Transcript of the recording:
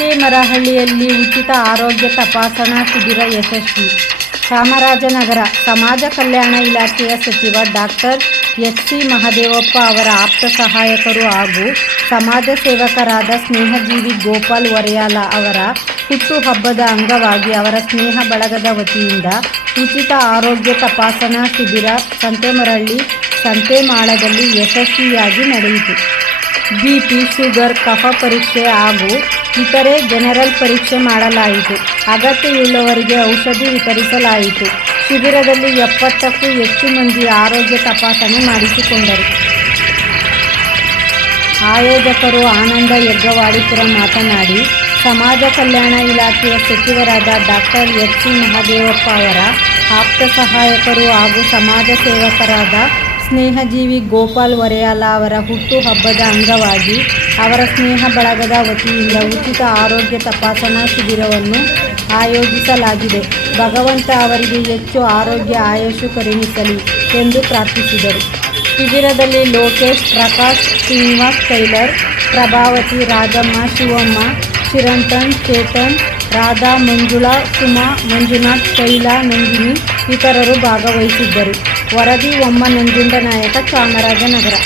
ಸಂತೇಮರಹಳ್ಳಿಯಲ್ಲಿ ಉಚಿತ ಆರೋಗ್ಯ ತಪಾಸಣಾ ಶಿಬಿರ ಯಶಸ್ವಿ. ಚಾಮರಾಜನಗರ ಸಮಾಜ ಕಲ್ಯಾಣ ಇಲಾಖೆಯ ಸಚಿವ ಡಾಕ್ಟರ್ ಎಚ್.ಸಿ. ಮಹದೇವಪ್ಪ ಅವರ ಆಪ್ತ ಸಹಾಯಕರು ಹಾಗೂ ಸಮಾಜ ಸೇವಕರಾದ ಸ್ನೇಹಜೀವಿ ಗೋಪಾಲ್ ವರೆಯಾಲ ಅವರ ಹುಟ್ಟುಹಬ್ಬದ ಅಂಗವಾಗಿ ಅವರ ಸ್ನೇಹ ಬಳಗದ ವತಿಯಿಂದ ಉಚಿತ ಆರೋಗ್ಯ ತಪಾಸಣಾ ಶಿಬಿರ ಸಂತೇಮರಹಳ್ಳಿ ಸಂತೇಮಾಳದಲ್ಲಿ ಯಶಸ್ವಿಯಾಗಿ ನಡೆಯಿತು. ಬಿಪಿ, ಶುಗರ್, ಕಫ ಪರೀಕ್ಷೆ ಹಾಗೂ ಇತರೆ ಜನರಲ್ ಪರೀಕ್ಷೆ ಮಾಡಲಾಯಿತು. ಅಗತ್ಯವುಳ್ಳವರಿಗೆ ಔಷಧಿ ವಿತರಿಸಲಾಯಿತು. ಶಿಬಿರದಲ್ಲಿ 70ಕ್ಕೂ ಹೆಚ್ಚು ಮಂದಿ ಆರೋಗ್ಯ ತಪಾಸಣೆ ಮಾಡಿಸಿಕೊಂಡರು. ಆಯೋಜಕರು ಆನಂದ ಹೆಗ್ಗವಾಡಿಪುರ ಮಾತನಾಡಿ, ಸಮಾಜ ಕಲ್ಯಾಣ ಇಲಾಖೆಯ ಸಚಿವರಾದ ಡಾಕ್ಟರ್ ಎಚ್.ಸಿ. ಮಹದೇವಪ್ಪ ಅವರ ಆಪ್ತ ಸಹಾಯಕರು ಹಾಗೂ ಸಮಾಜ ಸೇವಕರಾದ ಸ್ನೇಹಜೀವಿ ಗೋಪಾಲ್ ವರೆಯಾಲ ಅವರ ಹುಟ್ಟುಹಬ್ಬದ ಅಂಗವಾಗಿ ಅವರ ಸ್ನೇಹ ಬಳಗದ ವತಿಯಿಂದ ಉಚಿತ ಆರೋಗ್ಯ ತಪಾಸಣಾ ಶಿಬಿರವನ್ನು ಆಯೋಜಿಸಲಾಗಿದೆ. ಭಗವಂತ ಅವರಿಗೆ ಹೆಚ್ಚು ಆರೋಗ್ಯ ಆಯುಷು ಕರುಣಿಸಲಿ ಎಂದು ಪ್ರಾರ್ಥಿಸಿದರು. ಶಿಬಿರದಲ್ಲಿ ಲೋಕೇಶ್, ಪ್ರಕಾಶ್, ಶ್ರೀನಿವಾಸ್, ಟೈಲರ್, ಪ್ರಭಾವತಿ, ರಾಜಮ್ಮ, ಶಿವಮ್ಮ, ಚಿರಂತನ್, ಚೇತನ್, ರಾಧಾ, ಮಂಜುಳಾ, ಸುಮಾ, ಮಂಜುನಾಥ್, ಶೈಲಾ, ನಂದಿನಿ ಇತರರು ಭಾಗವಹಿಸಿದ್ದರು. ವರದಿ ಒಮ್ಮ ನಂಜುಂಡನಾಯಕ, ಚಾಮರಾಜನಗರ.